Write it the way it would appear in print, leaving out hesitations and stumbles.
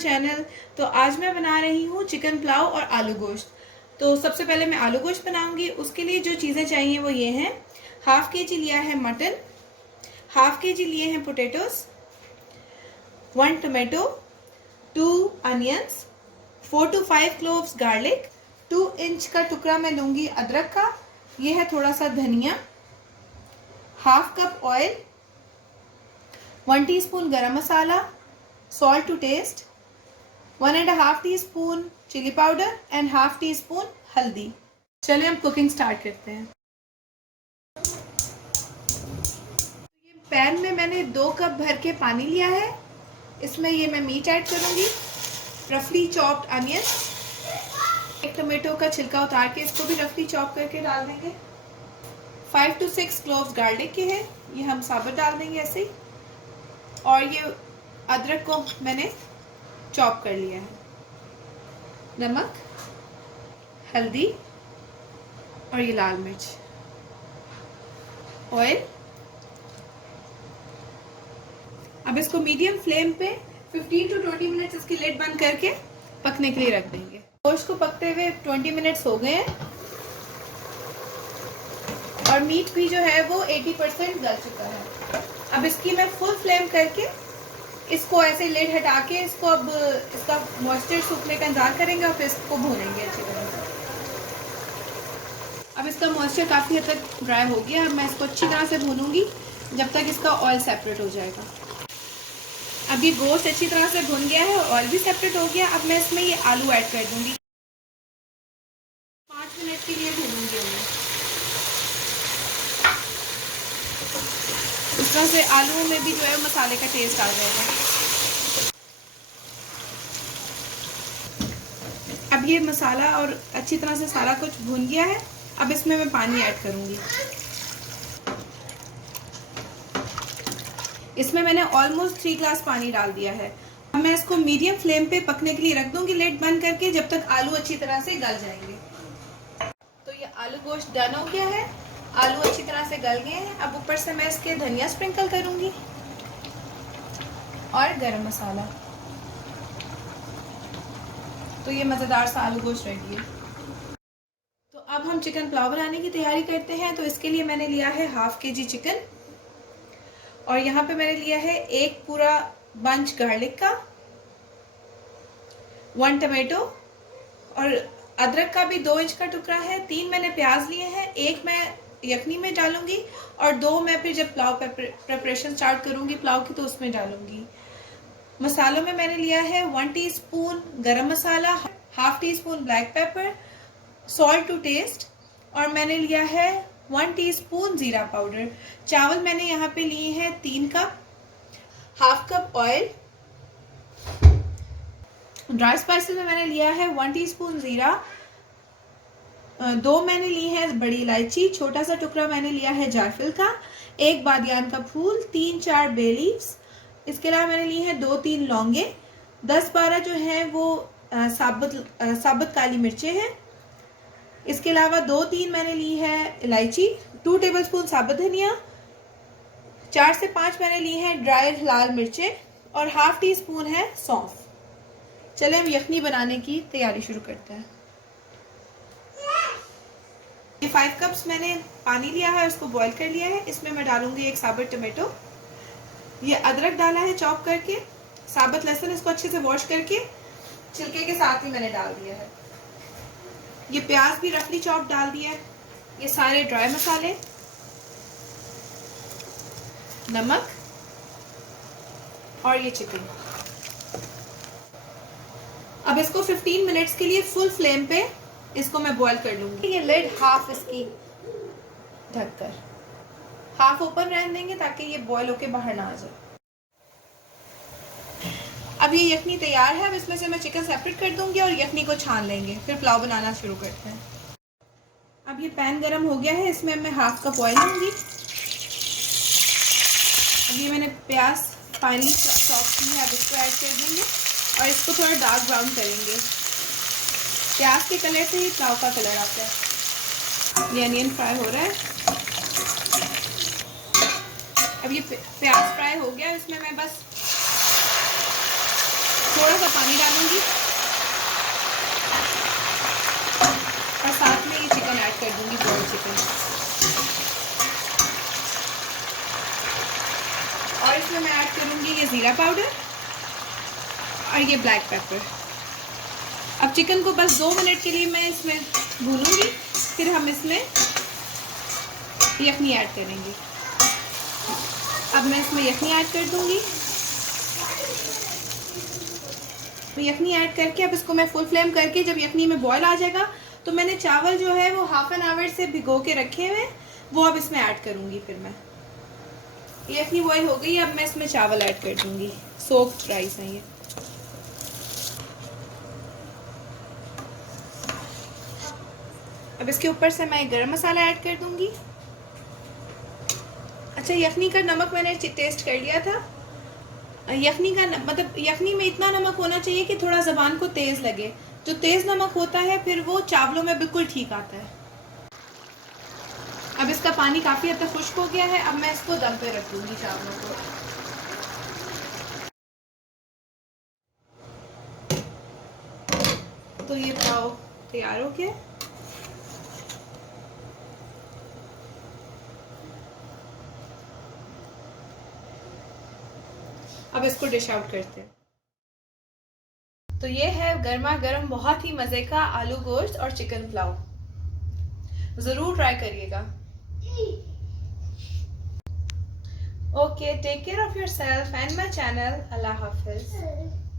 Channel. तो आज मैं बना रही हूँ चिकन पुलाव और आलू गोश्त। तो सबसे पहले मैं आलू गोश्त बनाऊंगी। उसके लिए जो चीज़ें चाहिए वो ये हैं। हाफ के जी लिया है मटन, हाफ के जी लिए हैं potatoes, 1 tomato, 2 onions, 4 to 5 cloves garlic, 2 inch का टुकड़ा मैं लूँगी अदरक का, ये है थोड़ा सा धनिया, half cup oil, 1 teaspoon garam masala, salt to taste, 1.5 teaspoon chili powder and half teaspoon haldi. चलिए हम कुकिंग स्टार्ट करते हैं। ये पैन में मैंने 2 कप भर के पानी लिया है। इसमें ये मैं मीट ऐड करूँगी, रफली चॉप्ड अनियन, 1 टमाटो का छिलका उतार के इसको भी रफली चॉप करके डाल देंगे, 5 to 6 क्लोव्स गार्लिक के हैं, ये हम साबुत डाल देंगे ऐसे ही, और ये अदरक को मैंने चॉप कर लिया है, नमक, हल्दी और ये लाल मिर्च, ऑयल। अब इसको मीडियम फ्लेम पे 15 to 20 मिनट्स इसकी लिड बंद करके पकने के लिए रख देंगे। गोश्त को पकते हुए 20 मिनट्स हो गए हैं और मीट भी जो है वो 80% गल चुका है। अब इसकी मैं फुल फ्लेम करके इसको ऐसे लिड हटा के इसको अब इसका मॉइस्चर सूखने का इंतजार करेंगे और फिर इसको भूनेंगे अच्छी तरह से। अब इसका मॉइस्चर काफ़ी हद तक ड्राई हो गया। अब मैं इसको अच्छी तरह से भूनूंगी जब तक इसका ऑयल सेपरेट हो जाएगा। अब ये गोश्त अच्छी तरह से भुन गया है, ऑयल भी सेपरेट हो गया। अब मैं इसमें ये आलू ऐड कर दूंगी, 5 मिनट के लिए भूनूंगी उन्हें। इस तरह से आलू में भी जो है मसाले का टेस्ट आ जाएगा। अब ये मसाला और अच्छी तरह से सारा कुछ भुन गया है। अब इसमें मैं पानी ऐड करूंगी। इसमें मैंने ऑलमोस्ट 3 ग्लास पानी डाल दिया है। अब मैं इसको मीडियम फ्लेम पे पकने के लिए रख दूंगी लिड बंद करके, जब तक आलू अच्छी तरह से गल जाएंगे। तो ये आलू गोश्त डन हो गया है, आलू अच्छी तरह से गल गए हैं। अब ऊपर से मैं इसके धनिया स्प्रिंकल करूंगी और गरम मसाला। तो ये मज़ेदार सा आलू गोश्त रेडी है। तो अब हम चिकन पुलाव बनाने की तैयारी करते हैं। तो इसके लिए मैंने लिया है हाफ के जी चिकन, और यहाँ पे मैंने लिया है 1 पूरा बंच गार्लिक का, 1 टमाटो, और अदरक का भी 2 इंच का टुकड़ा है, 3 मैंने प्याज लिए हैं, 1 मैं यखनी में डालूंगी और 2 मैं फिर जब पुलाव प्रिपरेशन स्टार्ट करूंगी पुलाव की तो उसमें डालूंगी। मसालों में मैंने लिया है 1 teaspoon garam masala, half teaspoon black pepper, salt to taste, और मैंने लिया है 1 टीस्पून जीरा पाउडर। चावल मैंने यहाँ पे लिए हैं 3 cup, half cup oil. Dry spices में मैंने लिया है 1 टीस्पून जीरा, 2 मैंने ली है बड़ी इलायची, छोटा सा टुकड़ा मैंने लिया है जायफल का, 1 बादियान का फूल, 3-4 बे लीव्स। इसके अलावा मैंने ली है 2-3 लौंगे, 10-12 जो है वो साबुत काली मिर्चें हैं। इसके अलावा 2-3 मैंने ली है इलायची, 2 टेबलस्पून साबुत धनिया, 4 से 5 मैंने ली है ड्राई लाल मिर्चें, और हाफ टी स्पून है सौंफ। चले हम यखनी बनाने की तैयारी शुरू करते हैं। ये 5 कप्स मैंने पानी लिया है, उसको बॉईल कर लिया है। इसमें मैं डालूंगी 1 साबुत टमाटो, ये अदरक डाला है चॉप करके, साबुत लहसुन इसको अच्छे से वॉश करके छिलके के साथ ही मैंने डाल दिया है, ये प्याज भी रफली चॉप डाल दिया है, ये सारे ड्राई मसाले, नमक और ये चिकन। अब इसको 15 मिनट्स के लिए फुल फ्लेम पे इसको मैं बॉईल कर लूंगी। ये लिड हाफ इसकी ढककर हाफ ओपन रहने देंगे ताकि ये बॉईल होके बाहर ना आ जाए। अब ये यखनी तैयार है। अब इसमें से मैं चिकन सेपरेट कर दूंगी और यखनी को छान लेंगे, फिर पुलाव बनाना शुरू करते हैं। अब ये पैन गरम हो गया है, इसमें मैं हाफ कप ऑयल लूंगी। अब ये मैंने प्याज फाइनली चॉप की है, अब इसको ऐड कर देंगे और इसको थोड़ा डार्क ब्राउन करेंगे। प्याज के कलर से ही पुलाव का कलर आता है। ये अनियन फ्राई हो रहा है। अब ये प्याज फ्राई हो गया, इसमें मैं बस थोड़ा सा पानी डालूंगी और साथ में ये चिकन ऐड कर दूंगी, बॉइल्ड चिकन। और इसमें मैं ऐड करूंगी ये ज़ीरा पाउडर और ये ब्लैक पेपर। अब चिकन को बस 2 मिनट के लिए मैं इसमें भूनूंगी, फिर हम इसमें यखनी ऐड करेंगे। अब मैं इसमें यखनी ऐड कर दूंगी। तो यखनी ऐड करके अब इसको मैं फुल फ्लेम करके, जब यखनी में बॉयल आ जाएगा तो मैंने चावल जो है वो ½ एन आवर से भिगो के रखे हुए, वो अब इसमें ऐड करूंगी। फिर मैं यखनी बॉयल हो गई, अब मैं इसमें चावल ऐड कर दूंगी। सोक्ड राइस है ये। अब इसके ऊपर से मैं गरम मसाला ऐड कर दूंगी। अच्छा, यखनी का नमक मैंने टेस्ट कर लिया था। यखनी का मतलब यखनी में इतना नमक होना चाहिए कि थोड़ा ज़बान को तेज़ लगे। जो तेज़ नमक होता है फिर वो चावलों में बिल्कुल ठीक आता है। अब इसका पानी काफ़ी हद तक खुश्क हो गया है। अब मैं इसको दम पे रख दूंगी चावलों को। तो ये पुलाव तैयार हो गया। अब इसको डिश आउट करते हैं। तो ये है गर्मा गर्म बहुत ही मज़े का आलू गोश्त और चिकन पुलाव। ज़रूर ट्राई करिएगा। Okay, take care of yourself and my channel. अल्लाह हाफिज़।